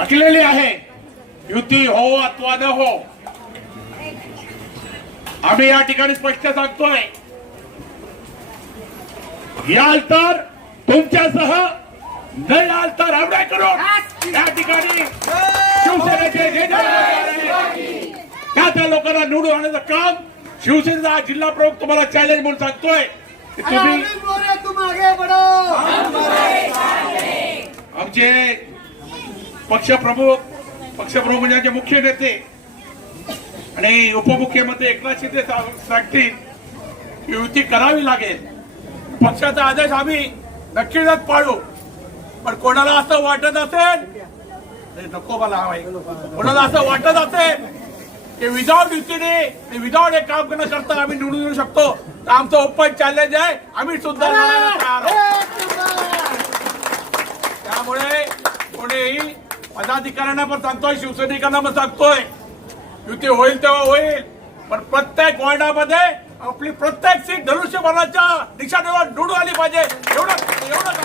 आखलेली आहे. युती हो अथवा न हो, आम्ही या ठिकाणी स्पष्ट सांगतोय, याल तर तुमच्यासह, न याल तर आमच्या करून या ठिकाणी शिवसेनेचे त्या लोकांना निवडून आणण्याचं काम शिवसेनेचा जिल्हा प्रमुख तुम्हाला चॅलेंज म्हणून सांगतोय की तुम्ही आमचे पक्षप्रमुख म्हणजे मुख्य नेते आणि उपमुख्यमंत्री एकनाथ शिंदे सांगतील की युती करावी लागेल. पक्षाचा आदेश आम्ही नक्कीच पाळू. पण कोणाला असं वाटत असेल, नको मला कोणाला असं वाटत असेल की विदाउट युतीने विदाउट एक काम न करता आम्ही निवडून येऊ शकतो, तर आमचं ओपन चॅलेंज आहे. आम्ही सुद्धा तयार आहोत. त्यामुळे कोणीही पदाधिकाऱ्यांना पण सांगतोय, शिवसैनिकांना पण सांगतोय, युती होईल तेव्हा होईल, पण प्रत्येक वॉर्डामध्ये आपली प्रत्येक सीट धनुष्यबाणाच्या निशाणीवर निवडून आली पाहिजे. एवढं